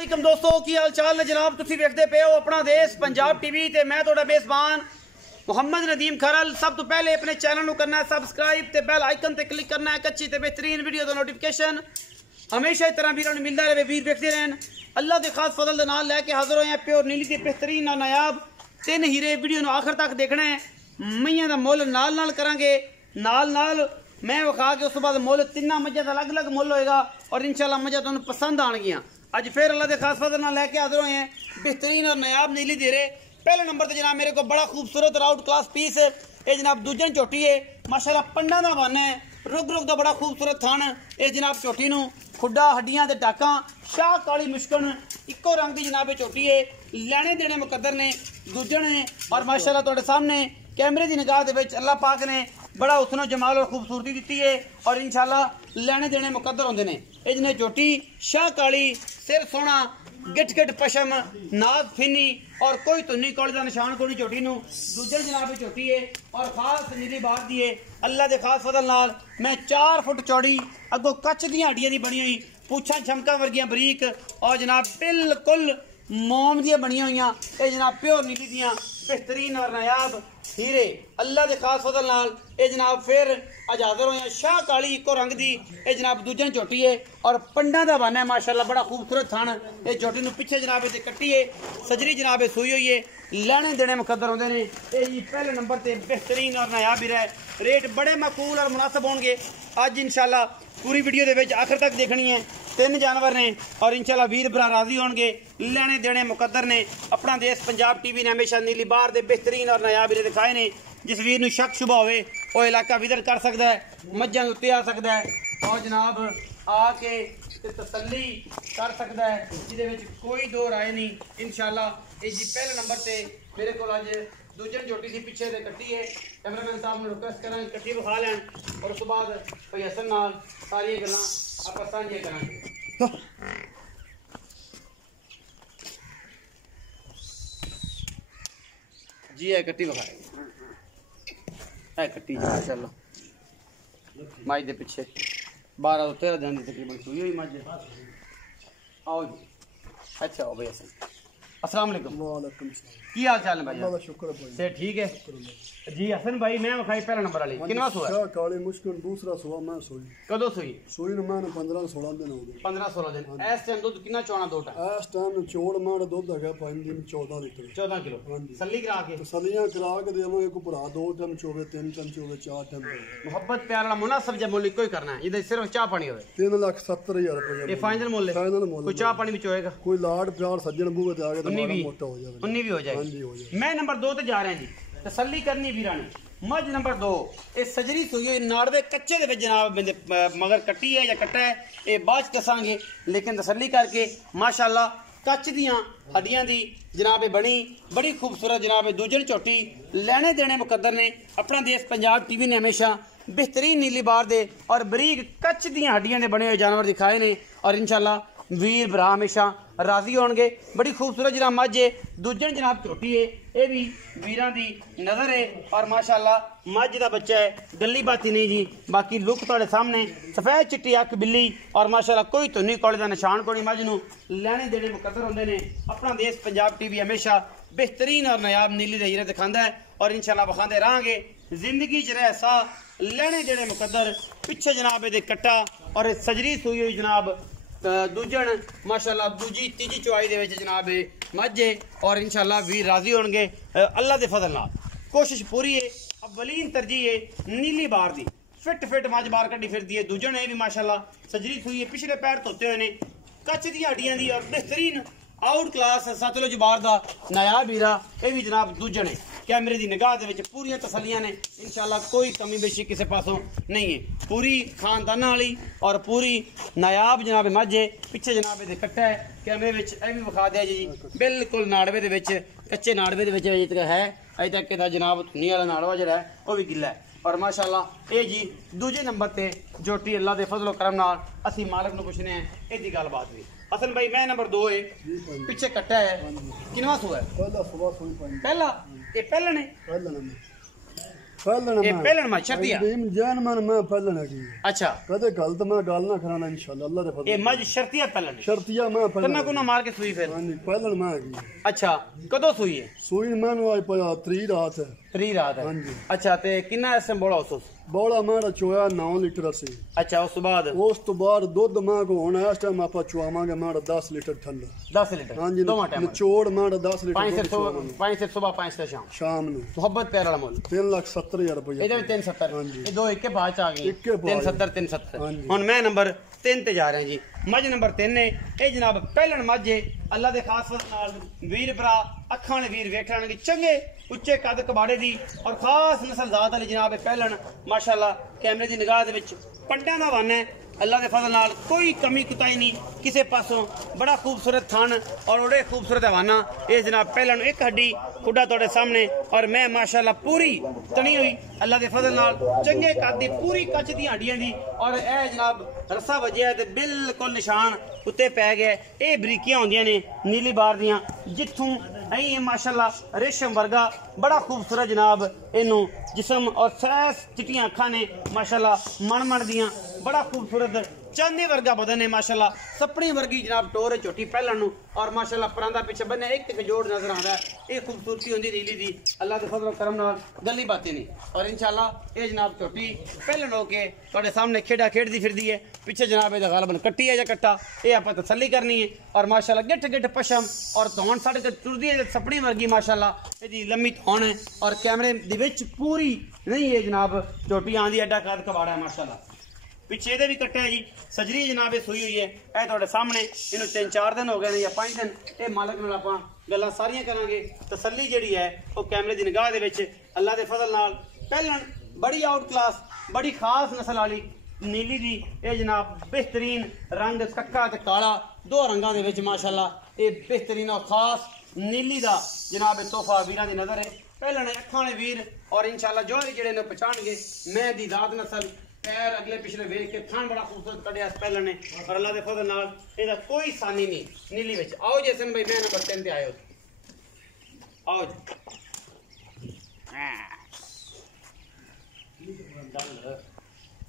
वालेकुम दोस्तों की हाल चाल ने जनाब तुसी देखते पे हो अपना देश पंजाब टीवी ते मैं थोड़ा बेसबान मुहम्मद नदीम खरल। सब तो पहले अपने चैनल को करना है सबसक्राइब ते बेल आइकन ते क्लिक करना है एक अच्छी ते बेहतरीन वीडियो का नोटिफिकेशन हमेशा इस तरह वीरों मिलता रहे। वीर देखते रहन अल्लाह के खास फजल के नाल लैके हाजिर होए हैं प्योर नीली के बेहतरीन और नायाब 3 हीरे। वीडियो को आखिर तक देखना है। मईयां का मुल नाल करांगे नाल मैं विखा के उस बाद मुल 3 मझां का अलग अलग मुल होएगा और इंशाल्लाह मझां तुहानूं पसंद आएगियां। अज फिर अल्लाह के खास फजल नाल लैके हाजिर होए हैं बेहतरीन और नायाब नीली धीरे। पहले नंबर पर जनाब मेरे को बड़ा खूबसूरत राउट क्लास पीस है। ये जनाब दूजन चोटी है माशाल्लाह पंडा का बन है रुग रुग का बड़ा खूबसूरत थान। ये जनाब चोटी नूं खुड्डा हड्डियां ते टाकां शाह काली मुश्कन इको रंग की जनाब चोटी है। लैने देने मुकद्दर ने दूजन है और माशाल्लाह तुहाडे सामने कैमरे की निगाह दे विच अल्लाह पाक ने बड़ा उसनों जमाल और खूबसूरती दी है और इंशाल्लाह लैने देने मुकद्दर होंदे ने। ये जिन्हें चोटी शाह काली सिर सोना गिट गिट पशम नाज फिनी और कोई तुन्नी कौड़ी का निशान कोई चोटी नूं दूजन जनाब चोटी है और खास नीली बात दी है। अल्लाह के खास फजल नाल मैं 4 फुट चौड़ी अगों कच्च दी हड्डियां दी बनी हुई पूछा छमका वर्गियां बरीक और जनाब बिल्कुल मोम दी बनी हुई ये जनाब प्योर नीली दियां बेहतरीन और नायाब हीरे। अल्लाह के खास फजल नाल ये जनाब फिर अज हाजिर होए शाह काली इको रंग दी ये जनाब दूजन चोटी है और पंडा का बन है माशाल्लाह बड़ा खूबसूरत थान। ये चोटी नूं पिछे जनाब इसे कट्टी है सजरी जनाब सुई हुई है लैने देने मुकद्दर होंदे ने। ये जी पहले नंबर ते बेहतरीन और नायाब हीरा है। रेट बड़े माकूल और मुनासिब होंगे। अज इंशाल्लाह पूरी वीडियो दे विच आखिर तक देखनी है। 3 जानवर ने और इंशाल्लाह वीर भरा राजी होंगे लैने देने मुकद्दर ने। अपना देश पंजाब टीवी ने हमेशा नीली बार दे बेहतरीन और नायाब हीरे दिखाए ने। जिस वीर नूं शक शुबा होवे वो इलाका विजिट कर सकता है मझां दे उत्ते आ सकता है और जनाब आके तसल्ली कर सकता है जिहदे विच कोई दो राय नहीं। इंशाल्लाह ये जी पहले नंबर ते मेरे को अज दूजन चोटी सी पिछे से कट्टी है। कैमरामैन साहब ने रिक्वेस्ट करें कट्टी विखा लैन और उस बाद भाई हसन नाल सारी गल्लां आपां सांझियां करांगे। जी है कट्टी विखाए है कट्टी चलो मझ के पिछे 12 तो 13 दिन की तकरीबन सुई हुई मझ। आओ जी अच्छा हो भाई हसन अस्सलाम वालेकुम। वालेकुम सलाम की हाल चाल है भाई? अल्लाह का शुक्र है भाई। से ठीक है जी हसन भाई मैं विखाई पहला नंबर वाली किनवा सुआ शाह काली मुश्किल दूसरा सुआ मैं सोई कदों सुई सोई ने मैंने 15-16 दिन हो गए 15-16 दिन। इस टाइम दूध कितना चौना दो टाइम इस टाइम चोड़ मार दूध है 5 दिन 14 लीटर 14 किलो सली करा के तसलियां करा के देवांगे को भरा 2 टाइम चोवे 3 टाइम चोवे 4 टाइम मोहब्बत प्यार वाला मुनासिब जब मुल्क कोई करना है इधर सिर्फ चाह पानी होवे 3,70,000 रुपए ये फाइनल मुल्क है। फाइनल मोल कोई चाह पानी भी होएगा कोई लाड प्यार सज्जन बूहे ते आगे तो उन्नी माड़ा भी मोटा हो जावे 19 भी हो जाएगी। हां जी हो जाए। मैं नंबर 2 ते जा रहे हैं जी तसल्ली करनी वीरा ने मझ नंबर 2 ये सजरी सुई हुई नाड़वे कच्चे दे विच जनाब मगर कट्टी है या कट्टा है ये बाद च दसांगे लेकिन तसल्ली करके माशाल्लाह कच्च दियां हड्डियां दी जनाब बनी बड़ी खूबसूरत जनाब दूजन चोटी लैने देने मुकद्दर ने। अपना देश पंजाब टीवी ने हमेशा बेहतरीन नीली बार दे और बरीक कच्च दियां हड्डियां दे बने हुए जानवर दिखाए ने और इंशाल्लाह वीर भरा हमेशा राजी होंगे। बड़ी खूबसूरत जनाब मझ है दूजन जनाब चोटी है ये भी वीरां दी नज़र है और माशाल्लाह मझ का बच्चा है गली बाती नहीं जी। बाकी लुक तुहाडे सामने सफेद चिट्टी अख बिल्ली और माशाल्लाह कोई धुनी कौड़े का निशान कोई मझ नूं लैने देने मुकद्दर होंदे ने। अपना देश पंजाब टीवी हमेशा बेहतरीन और नायाब नीली दे हीरे दिखांदा है और इंशाल्लाह विखांदे रहांगे जिंदगी च रह सा लैने देने मुकद्दर। पिछे जनाब दे कट्टा और सजरी सुई हुई जनाब दूजन माशाल्लाह दूजी तीजी चौआई दे विच जनाब मझ और इंशाल्लाह वीर राजी होंगे अल्लाह के फजल नाल। कोशिश पूरी है अवलीन तरजीह है नीली बार दी फिट मझ बार कड्डी फिरदी है। दूजन है भी माशाल्लाह सजरी सुई है पिछले पैर धोते हुए ने कच्च दी हड्डियां दी और बेहतरीन आउट क्लास सतलुज बार दा नायाब हीरा ये भी जनाब दूजन है। कैमरे की निगाह दे विच पूरियां तसलियां ने इंशाल्लाह कोई कमी बेशी किसी पासों नहीं है पूरी खानदाना वाली और पूरी नायाब जनाब मझ है। पिछे जनाब दे कट्टा है कैमरे विच ए भी विखा दिया जी बिल्कुल नाड़वे दे विच कच्चे नाड़वे दे विच है अजे तक इहदा जनाब धुनी वाला नाड़वा जिहड़ा है वो भी गिला है और माशाल्लाह ये जी दूजे नंबर ते जोटी अल्लाह के फजलो करम नाल असी मालिक नूं पुछने हैं इहदी गलबात भी। हसन भाई मैं नंबर 2 है पिछे कट्टा है किनवा सुआ है पहला सुबह सोई 5 पहला ये पहला ने पहला नंबर ਪਹਿਲਣ ਇਹ ਪਹਿਲਣ ਮੱਝ ਸ਼ਰਤੀਆ ਨਦੀਮ ਜੈਨ ਮਨ ਮੈਂ ਪਹਿਲਣ ਹੈਗੀ ਅੱਛਾ ਕਦੇ ਗਲਤ ਮੈਂ ਗੱਲ ਨਾ ਕਰਾਣਾ ਇੰਸ਼ਾਅੱਲਾ ਅੱਲਾ ਦੇ ਇਹ ਫਜ਼ਲ ਮੱਝ ਸ਼ਰਤੀਆ ਪਹਿਲਣ ਸ਼ਰਤੀਆ ਮੈਂ ਕੰਨਾ ਪਹਿਲਣ ਕੋਨਾ ਮਾਰ ਕੇ ਸੂਈ ਫਿਰ ਹਾਂਜੀ ਪਹਿਲਣ ਮੈਂ ਹੈਗੀ ਅੱਛਾ ਕਦੋਂ ਸੂਈ ਹੈ ਸੂਈ ਮੈਨੂੰ ਅੱਜ ਪਿਆ 3 ਰਾਤ ਹੈ 3 ਰਾਤ ਹੈ ਹਾਂਜੀ ਅੱਛਾ ਤੇ ਕਿੰਨਾ ਐਸਮ ਬੋਲਾ ਉਸ ਬੋਲਾ ਮੇਰਾ ਚੋਇਆ 9 ਲੀਟਰ ਸੀ ਅੱਛਾ ਉਸ ਤੋਂ ਬਾਅਦ ਦੁੱਧ ਮਾਂ ਕੋ ਹੁਣ ਇਸ ਟਾਈਮ ਆਪਾਂ ਚੁਆਵਾਂਗੇ ਮਾੜਾ 10 ਲੀਟਰ ਠੰਡਾ 10 ਲੀਟਰ ਹਾਂਜੀ ਦੋਵਾਂ ਟਾਈਮ ਨਿਚੋੜ ਮਾੜਾ 10 ਲੀਟਰ 5 ਦੁੱਧ से ਚੁਆਵਾਂਗੇ। 5 से सुबह 5 से शाम ਸ਼ਾਮ ਨੂੰ मोहब्बत प्यार वाला मोल 3,70,000 ਰੁਪਏ ਇਹਦੇ ਵਿੱਚ 370 ਹਾਂਜੀ। ਇਹ ਦੋ ਇੱਕੇ ਬਾਅਦ ਚ ਆ ਗਏ ਇੱਕੇ ਬਾਅਦ। 370 ਹਾਂਜੀ। ਹੁਣ ਮੈਂ ਨੰਬਰ 3 ਤੇ ਜਾ ਰਿਹਾ ਜੀ ਮੱਝ ਨੰਬਰ 3 ਨੇ ਇਹ ਜਨਾਬ ਪਹਿਲਣ ਮੱਝ ਏ ਅੱਲਾ ਦੇ ਖਾਸ ਫਜ਼ਲ ਨਾਲ ਵੀਰ ਭਰਾ ਅੱਖਾਂ ਵਾਲੇ ਵੀਰ ਵੇਖਣਗੇ ਚੰਗੇ ਉੱਚੇ ਕੱਦ ਕਬਾੜੇ ਦੀ ਔਰ ਖਾਸ ਨਸਲ ਜ਼ਾਤ ਵਾਲੀ ਜਨਾਬ ਇਹ ਪਹਿਲਣ ਮਾਸ਼ਾਅੱਲਾ ਕੈਮਰੇ ਦੀ ਨਿਗਾਹ ਦੇ ਵਿੱਚ ਪੰਡਿਆਂ ਦਾ ਵੰਨ ਹੈ अल्लाह के फजल नाल कोई कमी कुताई नहीं किसी पासों बड़ा खूबसूरत थान और बड़े खूबसूरत हवाना ये जनाब पहलन एक हड्डी खुडा तोड़े सामने और मैं माशाल्लाह पूरी तनी हुई अल्लाह के फजल नाल चंगे कद दी पूरी कच दी हड्डियां दी और ए जनाब रस्सा वजिया ते बिल्कुल निशान उत्ते पै गए ये बरीकियां होंदियां ने नीली बार दियां जिथों अई माशाल्लाह रेशम वर्गा बड़ा खूबसूरत जनाब इनू जिस्म और सैस चिट्टियां अखां ने माशाल्लाह मन दियां बड़ा खूबसूरत चांदी वर्गा बदन है माशाल्लाह सपनी वर्गी जनाब टोर झोटी पहलन और माशाल्लाह परांदा पीछे बने एक जोड़ नजर आता है ये खूबसूरती होंदी नीली दी अल्लाह के फजल करम नाल गली बातें नहीं और इंशाल्लाह ये जनाब झोटी पहलन होके तुहाडे सामने खेड़ा खेड़दी फिरदी है पीछे जनाब ये गालबन कट्टी है या कट्टा ये आप तसल्ली करनी है और माशाल्लाह गिठ गिठ पशम और धौन साढ़े ते टुरदी है सपनी वर्गी माशाल्लाह इहदी लम्मी धौन है और कैमरे दे विच पूरी नहीं है जनाब झोटी आंदी एडा कद कबाड़ा है माशाल्लाह पिछे भी कट्टे जी सजरी जनाब सुई हुई है यह थोड़े सामने इन 3-4 दिन हो गए या 5 दिन ये मालक नाल आपां गल्लां सारियां करांगे तसल्ली जिहड़ी है वो कैमरे की निगाह दे विच अल्लाह के फजल नाल पहलन बड़ी आउट क्लास बड़ी खास नस्ल वाली नीली दी ये जनाब बेहतरीन रंग कक्का ते काला दो रंगां दे विच माशाल्लाह ये बेहतरीन और खास नीली दा जनाब तोहफा वीरां दी नज़र है पहलन अखां वाले वीर और इंशाल्लाह जो जिहड़े ने पहचानगे मैं दी दाद नस्ल पैर अगले पिछले वेख के थान बड़ा खूबसूरत कढ़िया पहले ने और अल्लाह के फजल नाल ਇਹਦਾ कोई सानी नहीं नीली विच आओ जी हसन भाई मैं नंबर 3 ते आयो आओ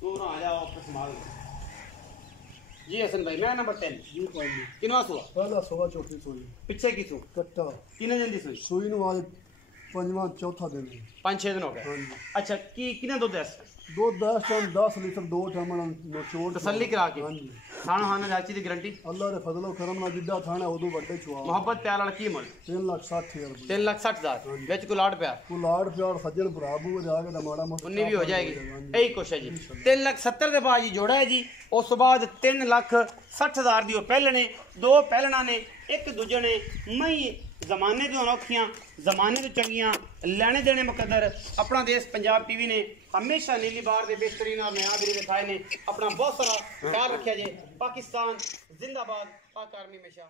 तू ना आ जा वापस माल जी हसन भाई मैं नंबर 10 जी कोई किनवा सुआ पहला सुबह चौथी सोई पिछे की सु कट्टा किने दिन दी सुई सोई ਨੂੰ आज ਪੰਜਵਾਂ ਚੌਥਾ ਦਿਨ 5-6 दिन हो गए ਹਾਂਜੀ अच्छा की किने दूध है ਦੁੱਧ 10 ਲੀਟਰ ਦੋ ਟਾਈਮਾਂ ਨਿਚੋੜ तसल्ली करा के ਹਾਂਜੀ खाना खाना जाची दी गारंटी ਅੱਲਾ ਦੇ ਫਜ਼ਲ ਉਹ ਕਰਮ ਨਾਲ ਜਿੱਡਾ ਥਾਣਾ ਉਦੋਂ ਵੱਡੇ ਚੁਆ मोहब्बत प्यार वाला की मुल 3,60,000 ਰੁਪਏ 3,60,000 ਵਿੱਚ ਕੋਈ ਲਾੜ ਪਿਆ ਕੋ ਲਾੜ ਪਿਆਰ ਸੱਜਣ ਭਰਾ ਬੂ ਜਾ ਕੇ ਦਾ ਮਾੜਾ ਮੋਟਾ 19 भी हो जाएगी यही कुछ है जी 3,70,000 ਦੇ ਬਾਅਦ ਜੀ ਜੋੜਾ ਹੈ ਜੀ ਉਸ ਤੋਂ ਬਾਅਦ 3,60,000 ਦੀ ਉਹ ਪਹਿਲੇ ਨੇ ਦੋ ਪਹਿਲਣਾ ਨੇ ਇੱਕ ਦੂਜੇ ਨੇ ਮਈ ਜ਼ਮਾਨੇ ਦੀਆਂ ਔਖੀਆਂ ਜ਼ਮਾਨੇ ਤੋਂ ਚੰਗੀਆਂ ਲੈਣੇ ਦੇਣੇ ਮੁਕੱਦਰ ਆਪਣਾ ਦੇਸ਼ ਪੰਜਾਬ ਟੀਵੀ ਨੇ ਹਮੇਸ਼ਾ ਨੀਲੀ ਬਾਰ ਦੇ ਬਿਹਤਰੀਨ और नया ਵੀਰੇ ਦਿਖਾਏ ਨੇ ਆਪਣਾ ਬਹੁਤ ਸਾਰਾ ਖਿਆਲ ਰੱਖਿਆ ਜੇ ਪਾਕਿਸਤਾਨ ਜ਼ਿੰਦਾਬਾਦ ਪਾਕ ਆਰਮੀ ਹਮੇਸ਼ਾ